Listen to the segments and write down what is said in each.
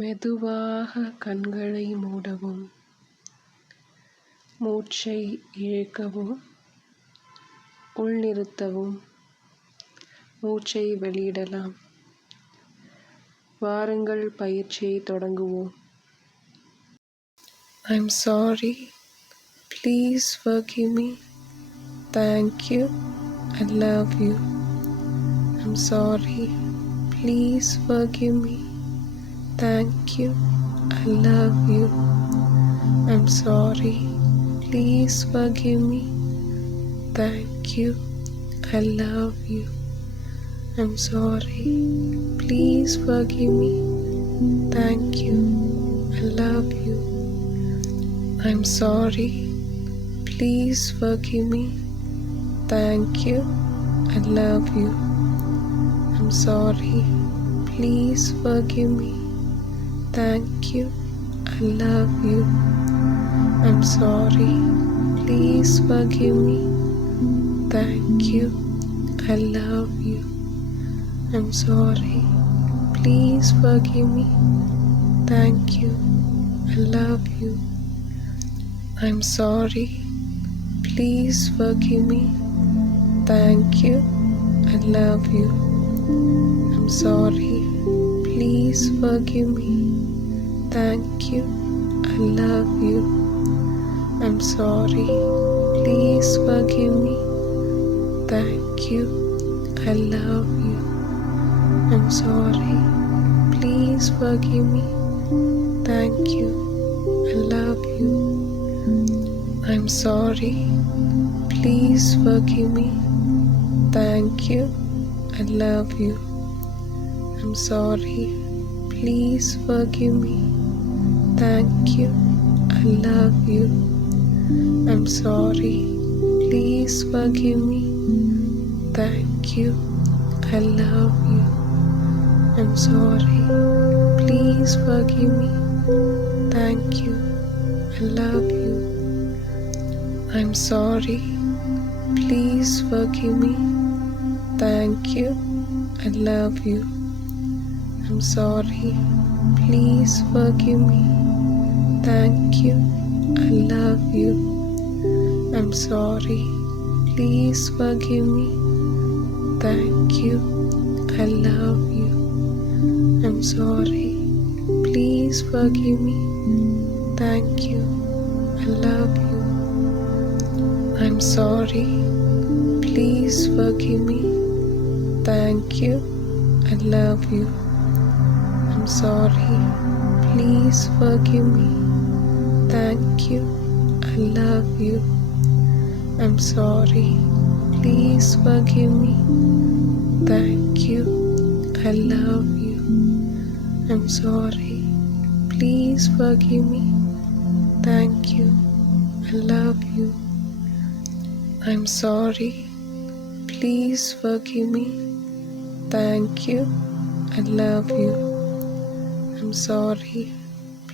மெதுவாக கண்களை மூடவும், மூச்சை இழுக்கவும், உள்நிறுத்தவும், மூச்சை வெளியிடலாம். வாருங்கள், பயிற்சியை தொடங்குவோம். I'm sorry. Please forgive me. Thank you. I love you. I'm sorry. Please forgive me. Thank you. I love you. I'm sorry. Please forgive me. Thank you. I love you. I'm sorry. Please forgive me. Thank you. I love you. I'm sorry. Please forgive me. Thank you. I love you. I'm sorry. Please forgive me. Thank you. I love you. I'm sorry. Please forgive me. Thank you. I love you. I'm sorry. Please forgive me. Thank you. I love you. I'm sorry. Please forgive me. Thank you. I love you. I'm sorry. Please forgive me. Thank you. I love you. I'm sorry. Please forgive me. Thank you. I love you. I'm sorry. Please forgive me. Thank you. I love you. I'm sorry. Please forgive me. Thank you. I love you. I'm sorry. Please forgive me. Thank you. I love you. I'm sorry. Please forgive me. Thank you. I love you. I'm sorry. Please forgive me. Thank you. I love you. I'm sorry. Please forgive me. Thank you. I love you. I'm sorry. Please forgive me. Thank you. I love you. I'm sorry. Please forgive me. Thank you. I love you. I'm sorry. Please forgive me. Thank you. I love you. I'm sorry. Please forgive me. Thank you. I love you. I'm sorry. Please forgive me. Thank you. I love you. I'm sorry. Please forgive me. Thank you. I love you. I'm sorry. Please forgive me. Thank you. I love you. I'm sorry. Please forgive me. Thank you. I love you. I'm sorry.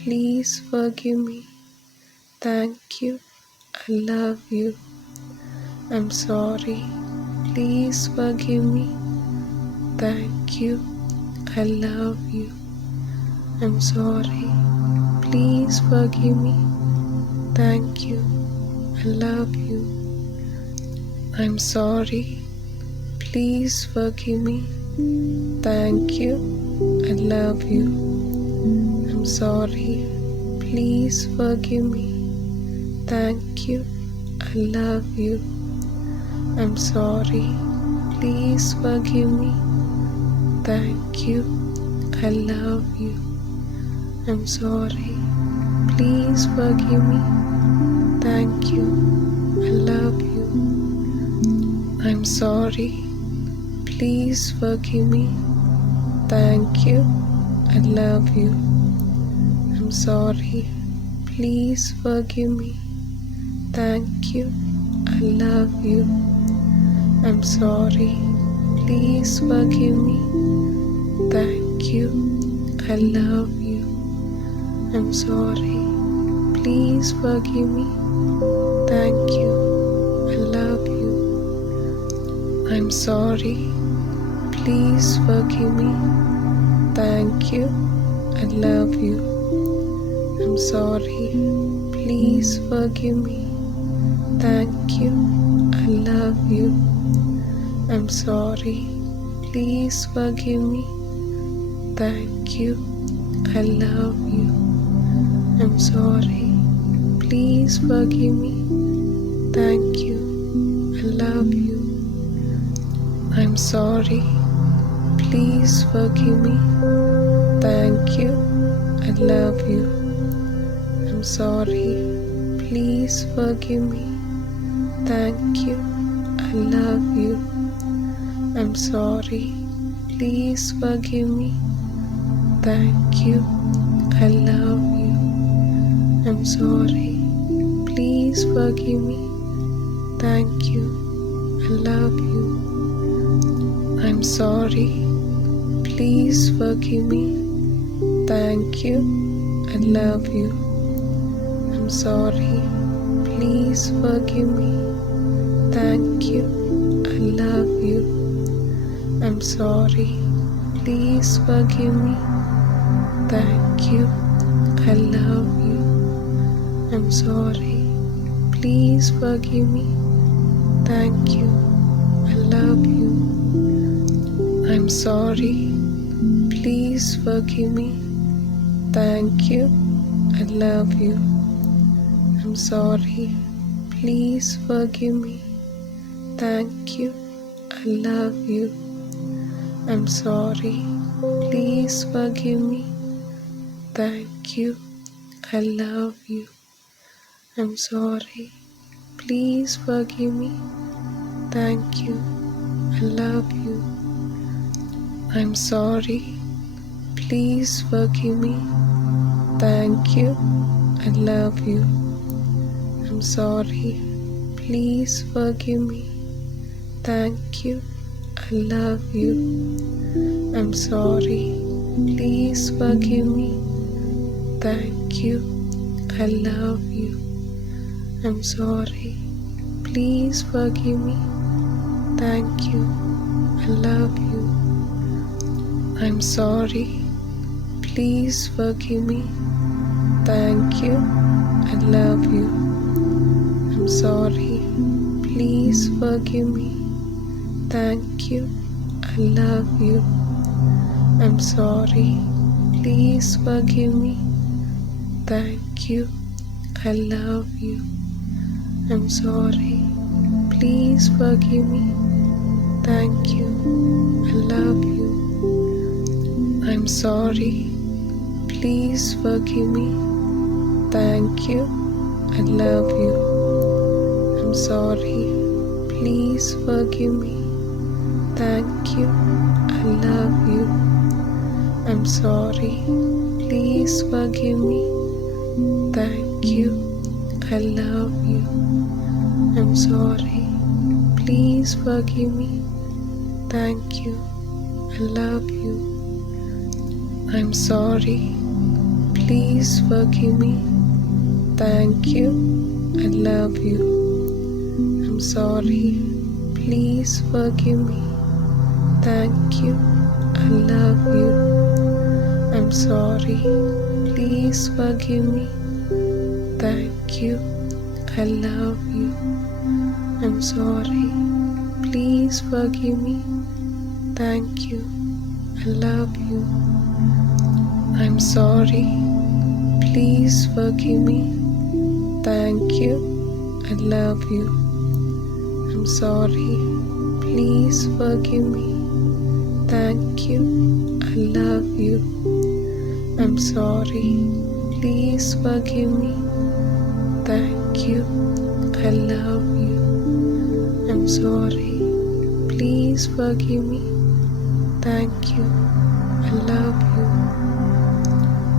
Please forgive me. Thank you. I love you. I'm sorry. Please forgive me. Thank you. I love you. I'm sorry. Please forgive me. Thank you. I love you. I'm sorry. Please forgive me. Thank you. I love you. I'm sorry. Please forgive me. Thank you. I love you. I'm sorry. Please forgive me. Thank you. I love you. I'm sorry. Please forgive me. Thank you. I love you. I'm sorry. Please forgive me. Thank you. I love you. I'm sorry. Please forgive me. Thank you. I love you. I'm sorry. Please forgive me. Thank you. I love you. I'm sorry. Please forgive me. Thank you. I love you. I'm sorry. Please forgive me. Thank you. I love you. I'm sorry. Please forgive me. Thank you. I love you. I'm sorry. Please forgive me. Thank you. I love you. I'm sorry. Please forgive me. Thank you. I love you. I'm sorry. Please forgive me. Thank you. I love you. I'm sorry. Please forgive me. Thank you. I love you. I'm sorry. Please forgive me. Thank you. I love you. I'm sorry. Please forgive me. Thank you. I love you. I'm sorry. Please forgive me. Thank you. I love you. I'm sorry. Please forgive me. Thank you. I love you. I'm sorry. Please forgive me. Thank you. I love you. I'm sorry. Please forgive me. Thank you. I love you. I'm sorry. Please forgive me. Thank you. I love you. I'm sorry. Please forgive me. Thank you. I love you. I'm sorry. Please forgive me. Thank you. I love you. I'm sorry. Please forgive me. Thank you. I love you. I'm sorry. Please forgive me. Thank you. I love you. I'm sorry. Please forgive me. Thank you. I love you. I'm sorry. Please forgive me. Thank you. I love you. I'm sorry. Please forgive me. Thank you. I love you. I'm sorry. Please forgive me. Thank you. I love you. I'm sorry. Please forgive me. Thank you. I love you. I'm sorry. Please forgive me. Thank you. I love you. I'm sorry. Please forgive me. Thank you. I love you. I'm sorry. Please forgive me. Thank you. I love you. I'm sorry. Please forgive me. Thank you. I love you. I'm sorry. Please forgive me. Thank you. I love you. I'm sorry. Please forgive me. Thank you. I love you. I'm sorry. Please forgive me. Thank you. I love you. I'm sorry. Please forgive me. Thank you. I love you. I'm sorry. Please forgive me. Thank you. I love you. I'm sorry. Please forgive me. Thank you. I love you. I'm sorry. Please forgive me. Thank you. I love you. I'm sorry. Please forgive me. Thank you. I love you. I'm sorry. Please forgive me. Thank you. I love you. I'm sorry. Please forgive me. Thank you. I love you.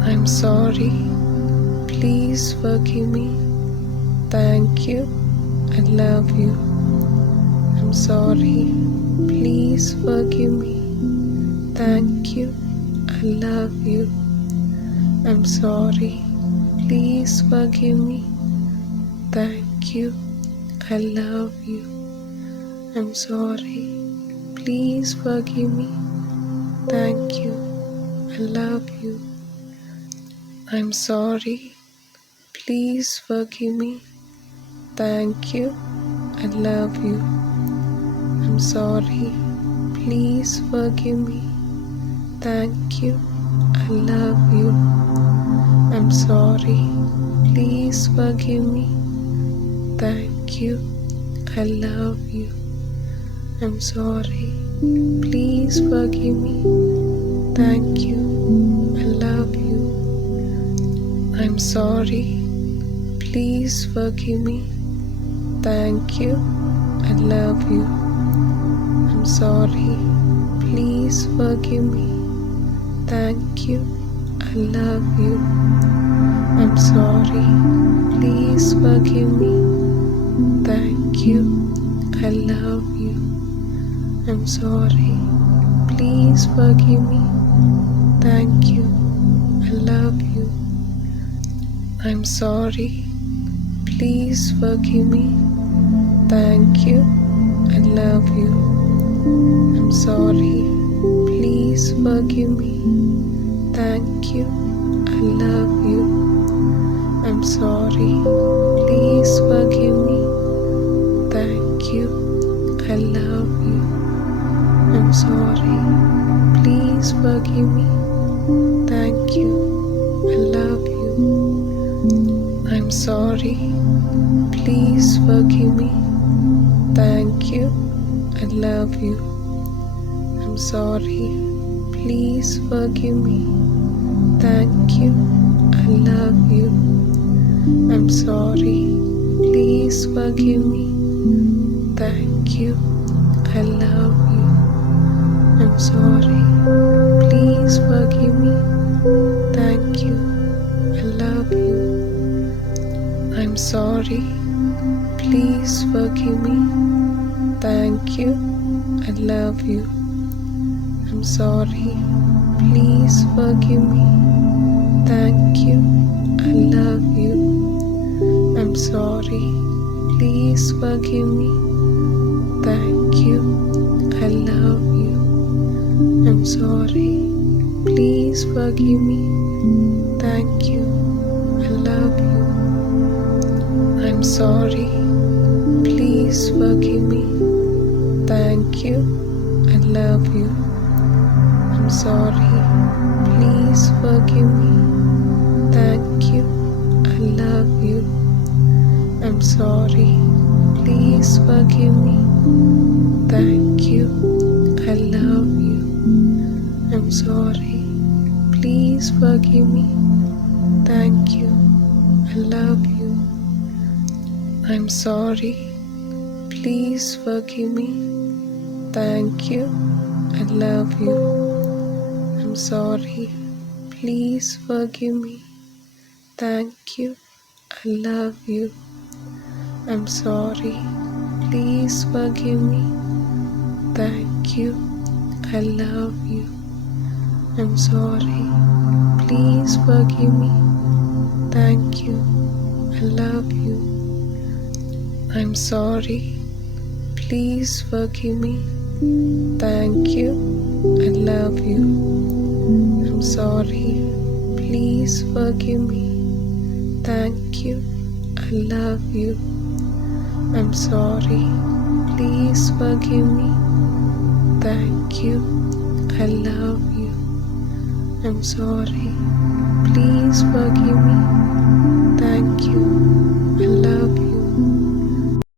I'm sorry. Please forgive me. Thank you. I love you. I'm sorry. Please forgive me. Thank you. I love you. I'm sorry. Please forgive me. Thank you. I love you. I'm sorry. Please forgive me. Thank you. I love you. I'm sorry. Please forgive me. Thank you. I love you. I'm sorry. Please forgive me. Thank you. I love you. I'm sorry. Please forgive me. Thank you. I love you. I'm sorry. Please forgive me. Thank you. I love you. I'm sorry. Please forgive me. Thank you. I love you. I'm sorry. Please forgive me. Thank you. I love you. I'm sorry. Please forgive me. Thank you. I love you. I'm sorry. Please forgive me. Thank you. I love you. I'm sorry. Please forgive me. Thank you. I love you. I'm sorry. Please forgive me. Thank you. I love you. I'm sorry. Please forgive me. Thank you. I love you. I'm sorry. Please forgive me. Thank you. I love you. I'm sorry. Please forgive me. Thank you. I love you. I'm sorry. Please forgive me. Thank you. I love you. I'm sorry. Please forgive me. Thank you. I love you. I'm sorry. Please forgive me. Thank you. I love you. I'm sorry. Please forgive me. Thank you. I love you. I'm sorry. Please forgive me. Thank you. I love you. I'm sorry. Please forgive me. Thank you. I love you. I'm sorry. Please forgive me. Thank you. I love you. I'm sorry. Please forgive me. Thank you. I love you. I'm sorry. Please forgive me. Thank you. I love you. I'm sorry. Please forgive me. Thank you. I love you. I'm sorry. Please forgive me. Thank you. I love you. I'm sorry. Please forgive me. Thank you. I love you. I'm sorry. Please forgive me. Thank you. I love you. I'm sorry. Please forgive me. Thank you. I love you. I'm sorry. Please forgive me. Thank you. I love you. I'm sorry. Please forgive me. Thank you. I love you. I'm sorry. Please forgive me. Thank you. I love you. I'm sorry. Please forgive me. Thank you. I love you. I'm sorry. Please forgive me.